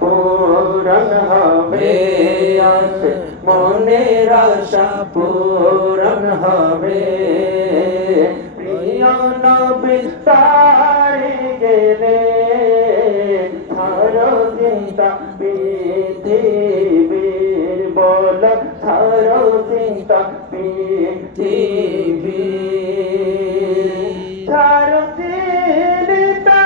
পূরণ হবে আছে মনের আশা পূরণ হবে প্রিয় নবী তারে গেলে ছাড়ো চিন্তা পৃথিবীর বল ছাড়ো চিন্তা পৃথিবী ছাড়ো চিন্তা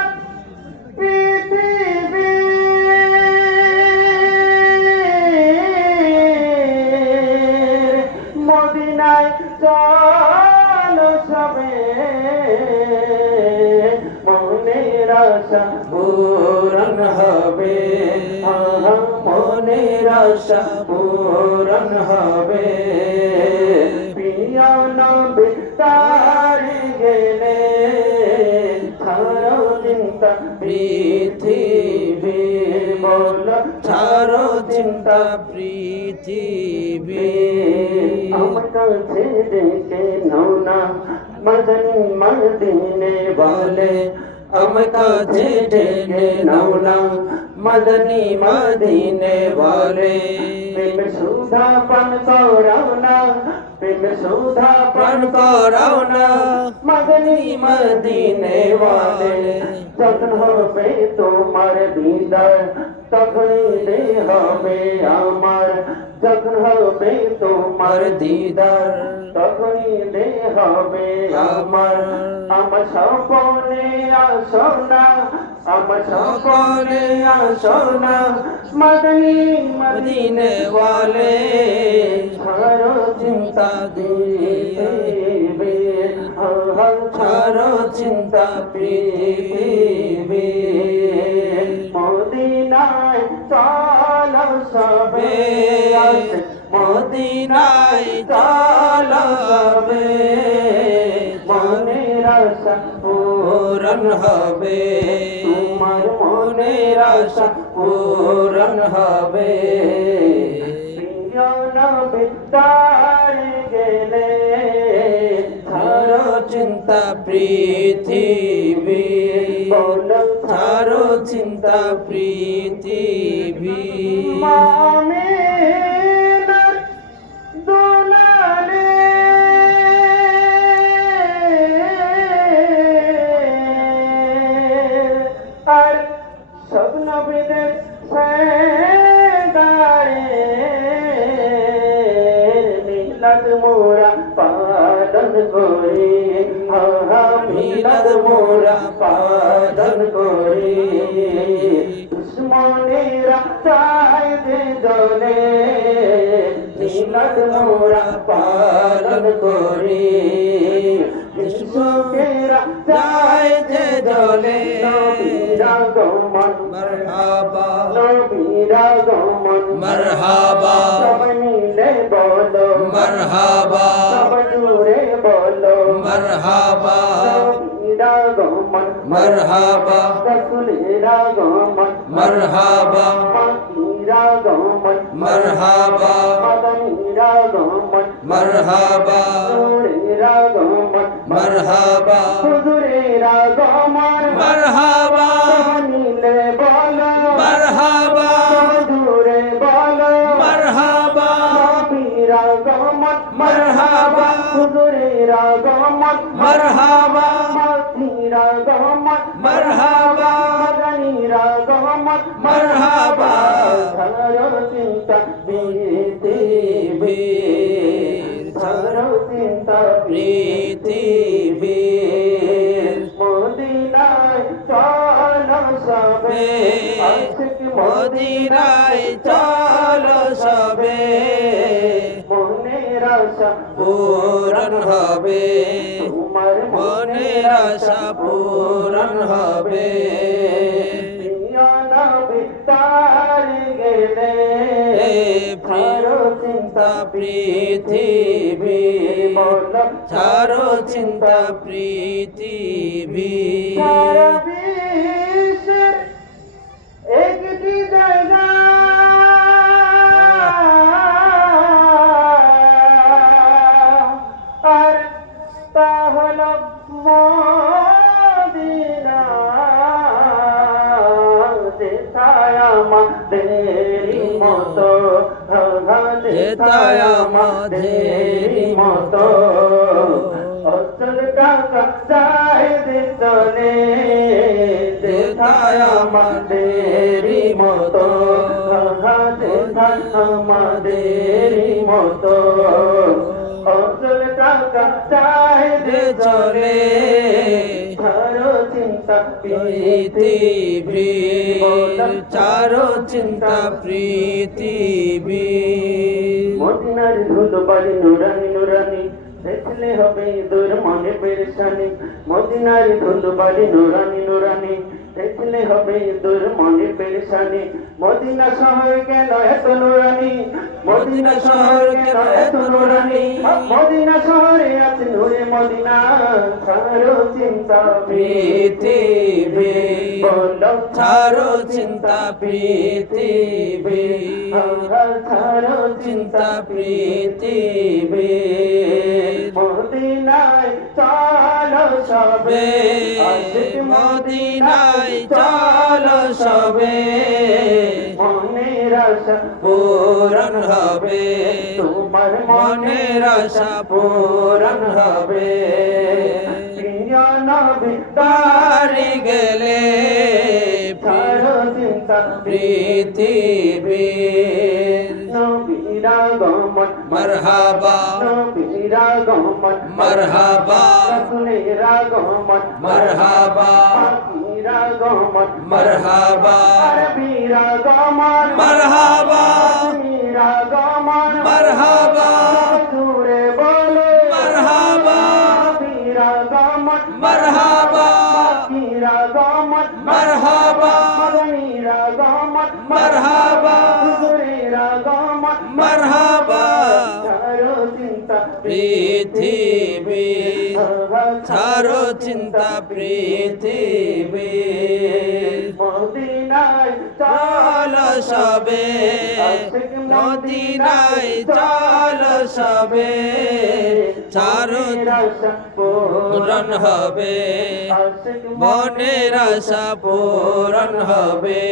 মদিনায় চলো সবে মনের আশা পূরণ হবে মনের আশা পূরণ হবে প্রিয় নবী তারে গেলে ছাড়ো চিন্তা পৃথিবী বল ছাড়ো চিন্তা পৃথিবী আমার কাছে দেখে নাও না মদনী মদিনে বলে আমার কাছে দেখে নাও না মদনী মদিনে বলে প্রেম সুধা পান করাও না প্রেম সুধা পান করাও না মদনী মদিনে বলে যখন হবে তোমার দিদার তখনই দে হবে আমার যখন হবে তোমার দিদার তখনই দে হবে আমার আমার স্বপ্নে আসো না আমার স্বপ্নে আসো না মদনী মদিনে ওয়ালে ছাড়ো চিন্তা পৃথিবী ছাড়ো চিন্তা পৃথিবী মদিনায় চলো সবে মদিনায় চলো সবে মনের আশা পূরণ হবে তোমার মনের আশা পূরণ হবে প্রিয় নবী তারে গেলে ছাড়ো চিন্তা পৃথিবী বলো ছাড়ো চিন্তা পৃথিবী মামিনার দুলালে আর সব নবীদের সেদারে মিলাদ মোরা পালন করি মিলাদ মোরা পালন করি দুশ্মনেরা চাই যে জলে মিলাদ মোরা পালন করি দুশ্মনেরা চাই যে জলে নবীরা গমন মারহাবা নবীরা গমন মারহাবা সব মিলে বলো মারহাবা সব জুড়ে বলো মারহাবা নবীরা গমন মারহাবা রাসূলেরা গমন মারহাবা মাকিরা গমন মারহাবা মদনীরা গমন মারহাবা নূরেরা গমন মারহাবা হুজুরেরা গমন মারহাবা মিলে বলো মারহাবা জুড়ে বলো মারহাবা নবীরা গমন মারহাবা হুজুরেরা গমন মারহাবা মাকিরা গমন মারহাবা মদনীরা গমন মারহাবা ছাড়ো চিন্তা পৃথিবী ছাড়ো চিন্তা পৃথিবী মদিনায় চলো সবে আশিক মদিনায় চলো সবে মনের আশা পূরণ হবে তোমার মনের আশা পূরণ হবে প্রিয় নবী তারে গেলে ছাড়ো চিন্তা পৃথিবী বলো ছাড়ো চিন্তা পৃথিবী সারা বিশ্বের একটি জায়গা আর তা হলো মদিনা। যেথায় আমাদেরই মতো যেথায় আমাদেরই মতো অচল টাকা চাহিদা চলে যেথায় আমাদেরই মতো যেথায় আমাদেরই মতো অচল টাকা চাহিদা চলে ছাড়ো চিন্তা পৃথিবী ছাড়ো চিন্তা পৃথিবী মদিনার ধুলো বাড়ি নুরানি নুরানি দেখলে হবে দূর মনে পেরেশানি মদিনার ধুলো বাড়ি নুরানি নুরানি দেখলে হবে দূর মনে পেরেশানি মদিনা শহর কেন এত নুরানি মদিনা শহর কেন এত নুরানি মদিনা শহরে আছে নূরে মদিনা ছাড়ো চিন্তা পৃথিবী বলো ছাড়ো চিন্তা পৃথিবী ছাড়ো চিন্তা পৃথিবী মদিনায় চলো সবে আশিক মদিনায় চলো সবে মনের আশা পূরণ হবে তোমার মনের আশা পূরণ হবে প্রিয় নবী তারি গেলে ছাড়ো চিন্তা পৃথিবী নবীরা গমন মারহাবা নবীরা গমন মারহাবা রাসূলেরা গমন মারহাবা পাখিরা গমন মারহাবা আরবীরা গমন মারহাবা পাখিরা গমন মারহাবা জুড়ে বলো মারহাবা পাখিরা গমন মারহাবা পাখিরা গমন মারহাবা মদিনারা গমন মারহাবা হুজুরেরা গমন মারহাবা ছাড়ো চিন্তা পৃথিবী ছাড়ো চিন্তা পৃথিবী মদিনায় চলো সবে মদিনায় চলো সবে ছাড়ো পূরণ হবে মনের আশা পূরণ হবে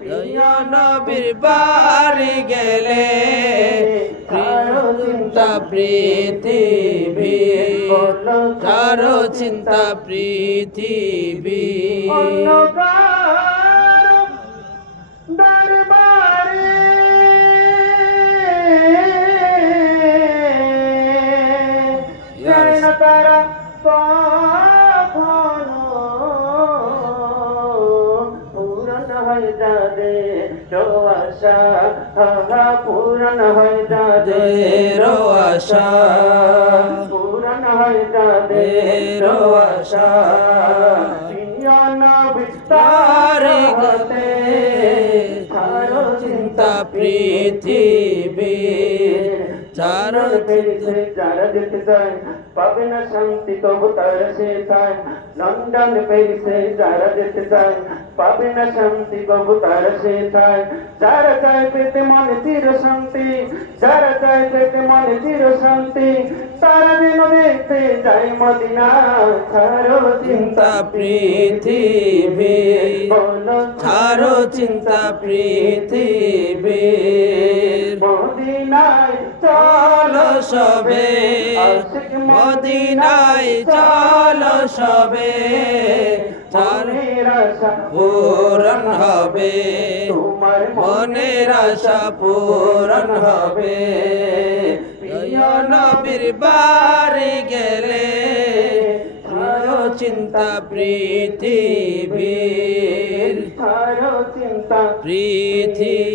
প্রিয় নবীর বাড়ি গেলে চিন্তা পৃথিবী ছাড়ো চিন্তা পৃথিবী দরবারে যায় না তারা কখনো পূরণ হয়ে যাবে আশা পূরণ হয়ে যাবে আশা পূরণ হয়ে যাবে আশা প্রিয় নবী তারি হতে ছাড়ো চিন্তা পৃথিবী ছাড়ো চিন্তা যারা যেতে চায় পাবে না শান্তি তবু তারা সে চায় লন্ডন প্যারিসে যারা যেতে চায় পাবে না শান্তি তবু তারা সে চায় যারা চায় পেতে মনে চির শান্তি যারা চায় পেতে মনে চির শান্তি তারা যেন দেখতে যায় মদিনা ছাড়ো চিন্তা পৃথিবী বলো ছাড়ো চিন্তা পৃথিবী মদিনায় চলো সবে মদিনায় চলো সবে মনের আশা পূরণ হবে তোমার মনের আশা পূরণ হবে প্রিয় নবীর বাড়ি গেলে ছাড়ো চিন্তা পৃথিবীর ছাড়ো চিন্তা পৃথিবী